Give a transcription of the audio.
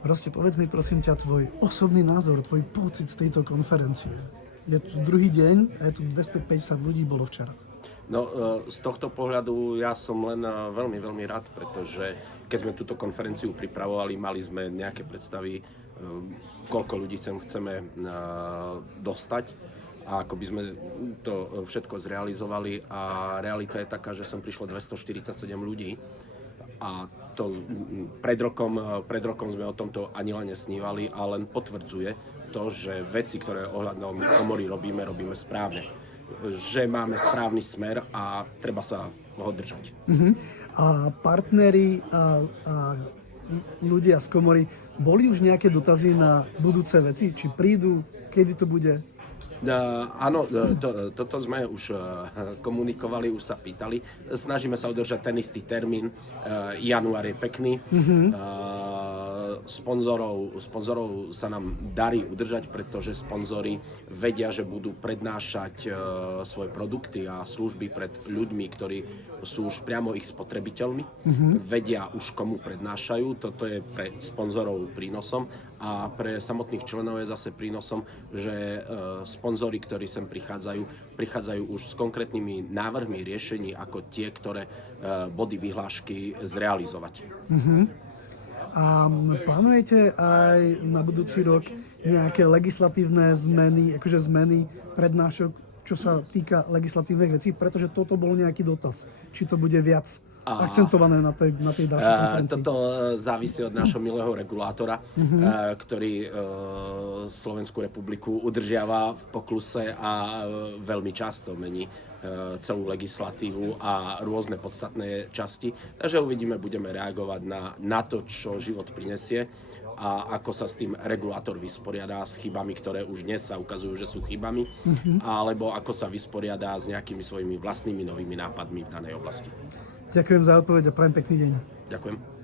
Proste povedz mi prosím ťa tvoj osobný názor, tvoj pocit z tejto konferencie. Je tu druhý deň a je tu 250 ľudí, bolo včera. No, z tohto pohľadu ja som len veľmi, veľmi rád, pretože keď sme túto konferenciu pripravovali, mali sme nejaké predstavy, koľko ľudí sem chceme dostať a ako by sme to všetko zrealizovali a realita je taká, že sem prišlo 247 ľudí a to pred rokom sme o tomto ani len nesnívali a len potvrdzuje to, že veci, ktoré ohľadom komory robíme správne. Že máme správny smer a treba sa ho držať. A partneri a ľudia z komory, boli už nejaké dotazy na budúce veci? Či prídu? Kedy to bude? Áno, toto sme už komunikovali, už sa pýtali. Snažíme sa udržať ten istý termín. Január je pekný. Sponzorov sa nám darí udržať, pretože sponzori vedia, že budú prednášať svoje produkty a služby pred ľuďmi, ktorí sú už priamo ich spotrebiteľmi. Vedia už komu prednášajú. Toto je pre sponzorov prínosom a pre samotných členov je zase prínosom, že sponzori, ktorí sem prichádzajú už s konkrétnymi návrhmi riešení ako tie, ktoré body vyhlášky zrealizovať. A plánujete aj na budúci rok nejaké legislatívne zmeny, akože zmeny prednášok, čo sa týka legislatívnych vecí, pretože toto bol nejaký dotaz. Či to bude viac akcentované na tej ďalšej konferencii? Toto závisí od nášho milého regulátora, ktorý Slovenskú republiku udržiava v pokluse a veľmi často mení celú legislatívu a rôzne podstatné časti. Takže uvidíme, budeme reagovať na to, čo život prinesie a ako sa s tým regulátor vysporiadá s chybami, ktoré už dnes sa ukazujú, že sú chybami, alebo ako sa vysporiadá s nejakými svojimi vlastnými novými nápadmi v danej oblasti. Ďakujem za odpoveď a prajem pekný deň. Ďakujem.